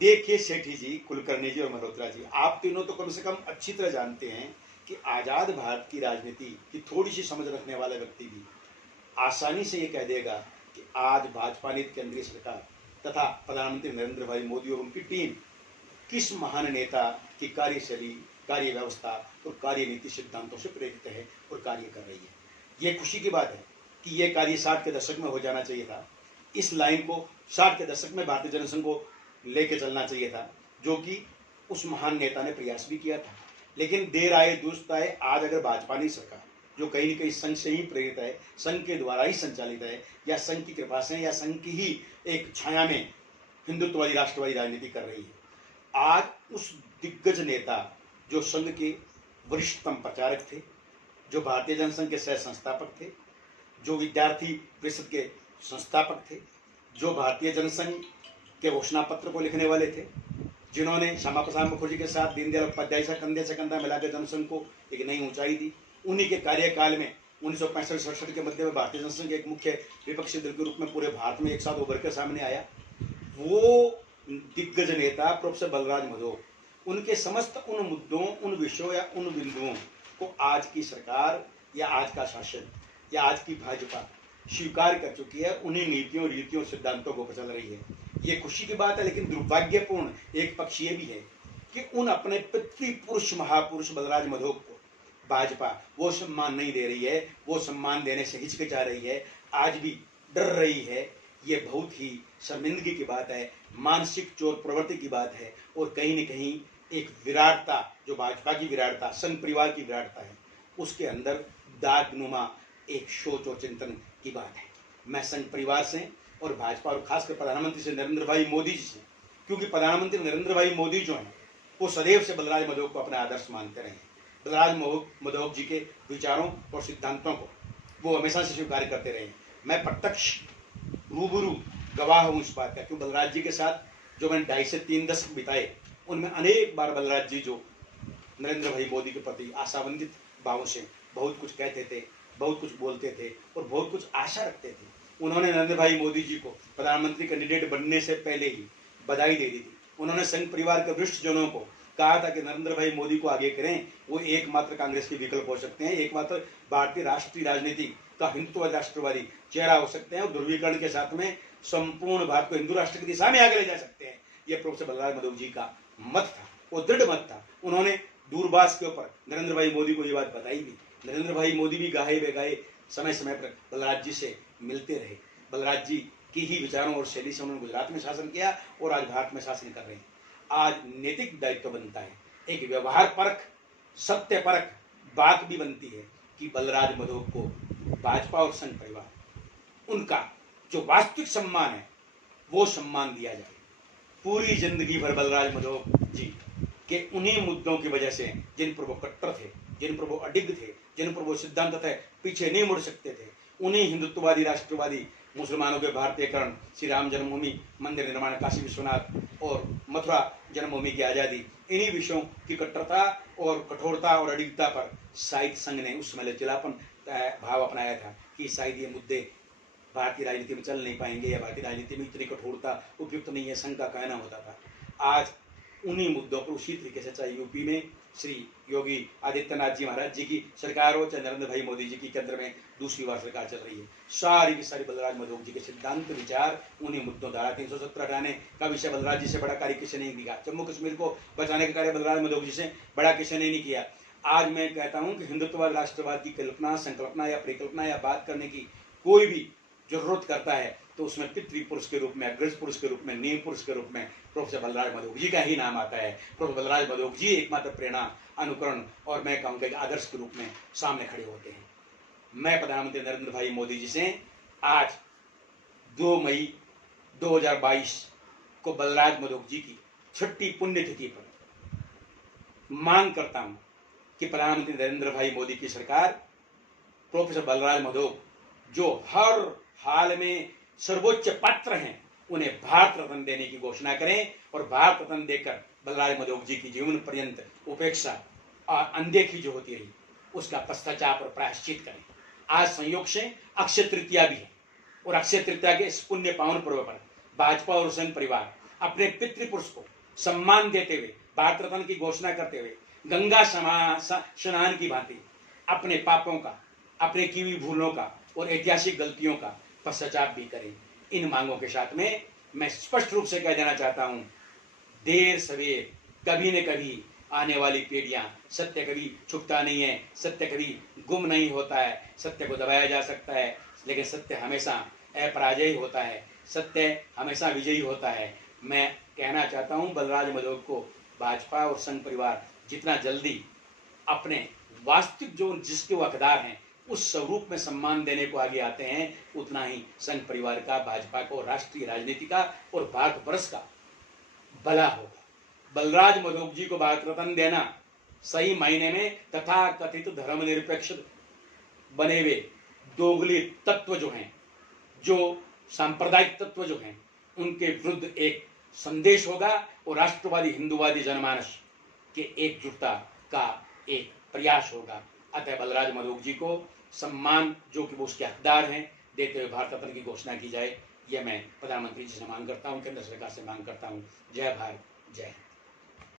देखिए सेठी जी, कुलकर्णी जी और मल्होत्रा जी, आप तीनों तो कम से कम अच्छी तरह जानते हैं कि आजाद भारत की राजनीति की थोड़ी सी समझ रखने वाला व्यक्ति भी आसानी से ये कह देगा कि आज भाजपा ने केंद्रीय सरकार तथा प्रधानमंत्री नरेंद्र भाई मोदी और उनकी टीम किस महान नेता की कार्यशैली, कार्य व्यवस्था और कार्य नीति सिद्धांतों से प्रेरित है और कार्य कर रही है। ये खुशी की बात है कि ये कार्य 60 के दशक में हो जाना चाहिए था। इस लाइन को 60 के दशक में भारतीय जनसंघ को लेके चलना चाहिए था, जो कि उस महान नेता ने प्रयास भी किया था। लेकिन देर आए दुरुस्त आए, आज अगर भाजपा नहीं सरकार, जो कहीं न कहीं संघ से ही प्रेरित है, संघ के द्वारा ही संचालित है, या संघ की कृपा से या संघ की ही एक छाया में हिंदुत्ववादी राष्ट्रवादी राजनीति कर रही है, आज उस दिग्गज नेता जो संघ के वरिष्ठतम प्रचारक थे, जो भारतीय जनसंघ के सह संस्थापक थे, जो विद्यार्थी परिषद के संस्थापक थे, जो भारतीय जनसंघ के घोषणा पत्र को लिखने वाले थे, जिन्होंने श्यामा प्रसाद मुखर्जी के साथ दीनदयाल उपाध्याय से कंधे से कंधा मिलाकर जनसंघ को एक नई ऊंचाई दी, उन्हीं के कार्यकाल में 1965-67 के मध्य में भारतीय जनसंघ एक मुख्य विपक्षी दल के रूप में पूरे भारत में एक साथ उभर कर सामने आया। वो दिग्गज नेता प्रोफेसर बलराज मधोक, उनके समस्त उन मुद्दों, उन विषयों या उन बिंदुओं को आज की सरकार या आज का शासन या आज की भाजपा स्वीकार कर चुकी है, उन्हीं नीतियों, रीतियों, सिद्धांतों को चल रही है। ये खुशी की बात है, लेकिन दुर्भाग्यपूर्ण एक पक्ष ये भी है कि उन अपने पितृपुरुष महापुरुष बलराज मधोक को भाजपा वो सम्मान नहीं दे रही है, वो सम्मान देने से हिचकिचा रही है, आज भी डर रही है। ये बहुत ही शर्मिंदगी की बात है, मानसिक चोर प्रवृत्ति की बात है, और कहीं न कहीं एक विराटता, जो भाजपा की विराटता, संघ परिवार की विराटता है, उसके अंदर दागनुमा एक सोच और चिंतन की बात है। मैं संघ परिवार से और भाजपा और खासकर प्रधानमंत्री से नरेंद्र भाई मोदी जी से, क्योंकि प्रधानमंत्री नरेंद्र भाई मोदी जो हैं वो सदैव से बलराज मधोक को अपना आदर्श मानते रहे हैं। बलराज मधोक जी के विचारों और सिद्धांतों को वो हमेशा से स्वीकार करते रहे हैं। मैं प्रत्यक्ष रूबरू गवाह हूँ इस बात का, क्योंकि बलराज जी के साथ जो मैंने 2.5 से 3 दशक बिताए, उनमें अनेक बार बलराज जी जो नरेंद्र भाई मोदी के प्रति आशावंतित भावों से बहुत कुछ कहते थे, बहुत कुछ बोलते थे और बहुत कुछ आशा रखते थे। उन्होंने नरेंद्र भाई मोदी जी को प्रधानमंत्री कैंडिडेट बनने से पहले ही बधाई दे दी थी। उन्होंने संघ परिवार के वरिष्ठ जनों को कहा था कि नरेंद्र भाई मोदी को आगे करें, वो एकमात्र कांग्रेस के विकल्प हो सकते हैं, एकमात्र भारतीय राष्ट्रीय राजनीति का हिंदुत्ववादी राष्ट्रवादी चेहरा हो सकते हैं, और ध्रुवीकरण के साथ में संपूर्ण भारत को हिंदू राष्ट्र की दिशा में आगे ले जा सकते हैं। ये प्रोफेसर बलराज मधोक जी का मत था, वो दृढ़ मत था। उन्होंने दूरभाष के ऊपर नरेंद्र भाई मोदी को ये बात बताई भी। नरेंद्र भाई मोदी भी गाहे बेगाए समय समय पर बलराज जी से मिलते रहे। बलराज जी की ही विचारों और शैली से उन्होंने गुजरात में शासन किया और आज भारत में शासन कर रहे हैं। आज नैतिक दायित्व बनता है, एक व्यवहार परक, सत्य परक बात भी बनती है कि बलराज मधोक को भाजपा और संघ परिवार उनका जो वास्तविक सम्मान है वो सम्मान दिया जाए। पूरी जिंदगी भर बलराज मधोक जी के उन्हीं मुद्दों की वजह से, जिन पर वो कट्टर थे, जिन पर वो अडिग थे, जिन पर वो सिद्धांत थे, पीछे नहीं मुड़ सकते थे, उन्हीं हिंदुत्ववादी राष्ट्रवादी मुसलमानों के भारतीयकरण, श्री राम जन्मभूमि मंदिर निर्माण, काशी विश्वनाथ और मथुरा जन्मभूमि की आज़ादी, इन्हीं विषयों की कट्टरता और कठोरता और अडिगता पर शायद संघ ने उस समय लचीलापन भाव अपनाया था कि शायद ये मुद्दे भारतीय राजनीति में चल नहीं पाएंगे या भारतीय राजनीति में इतनी कठोरता उपयुक्त नहीं है, संघ का कहना होता था। आज उन्हीं मुद्दों पर उसी तरीके से, चाहे यूपी में श्री योगी आदित्यनाथ जी महाराज जी की सरकार हो, चाहे नरेंद्र भाई मोदी जी की केंद्र में दूसरी बार सरकार चल रही है, सारी की सारी बलराज मधोक जी के सिद्धांत विचार उन्हीं मुद्दों, धारा 370 हटाने का विषय बलराज जी से बड़ा कार्य किसी ने नहीं किया, जम्मू कश्मीर को बचाने का कार्य बलराज मधोक जी से बड़ा किसी ने नहीं किया। आज मैं कहता हूं कि हिंदुत्ववाद राष्ट्रवाद की कल्पना, संकल्पना या परिकल्पना या बात करने की कोई भी जरूरत करता है तो उसमें पितृपुरुष के रूप में, अग्रज पुरुष के रूप में, नीम पुरुष के रूप में प्रोफेसर बलराज मधोक जी का ही नाम आता है। प्रोफेसर बलराज मधोक जी एकमात्र प्रेरणा, अनुकरण और मैं कहूँगा आदर्श के रूप में सामने खड़े होते हैं। मैं प्रधानमंत्री नरेंद्र भाई मोदी जी से आज 2 मई 2022 को बलराज मधोक जी की 6ठी पुण्यतिथि पर मांग करता हूं कि प्रधानमंत्री नरेंद्र भाई मोदी की सरकार प्रोफेसर बलराज मधोक जो हर हाल में सर्वोच्च पात्र हैं, उन्हें भारत रत्न देने की घोषणा करें और भारत रत्न देकर बलराज मधोक जी की जीवन पर्यंत उपेक्षा और अनदेखी जो होती रही उसका पश्चाताप और प्रायश्चित करें। आज संयोग से अक्षय तृतीया भी है और अक्षय तृतीया के इस पुण्य पावन पर्व पर भाजपा और संघ परिवार अपने पितृपुरुष को सम्मान देते हुए, भारत रत्न की घोषणा करते हुए, गंगा स्नान की भांति अपने पापों का, अपने की हुई भूलों का और ऐतिहासिक गलतियों का पश्चाताप भी करें। इन मांगों के साथ में मैं स्पष्ट रूप से कह देना चाहता हूं, देर सवेर कभी न कभी आने वाली पीढ़ियां, सत्य कभी छुपता नहीं है, सत्य कभी गुम नहीं होता है, सत्य को दबाया जा सकता है, लेकिन सत्य हमेशा अपराजयी होता है, सत्य हमेशा विजयी होता है। मैं कहना चाहता हूं बलराज मधोक को भाजपा और संघ परिवार जितना जल्दी अपने वास्तविक जो जिसके वो हकदार हैं उस स्वरूप में सम्मान देने को आगे आते हैं, उतना ही संघ परिवार का, भाजपा को, राष्ट्रीय राजनीति का और भारत वर्ष का भला होगा। बलराज मधोक जी को भारत रत्न देना सही मायने में तथा कथित धर्मनिरपेक्ष बने हुए दोगली तत्व जो हैं, जो सांप्रदायिक तत्व जो हैं, उनके विरुद्ध एक संदेश होगा और राष्ट्रवादी हिंदुवादी जनमानस के एकजुटता का एक प्रयास होगा। अतः बलराज मधोक जी को सम्मान जो कि वो उसके हकदार हैं देते हुए भारत रत्न की घोषणा की जाए, यह मैं प्रधानमंत्री जी से मांग करता हूँ, केंद्र सरकार से मांग करता हूँ। जय भारत, जय हिंद।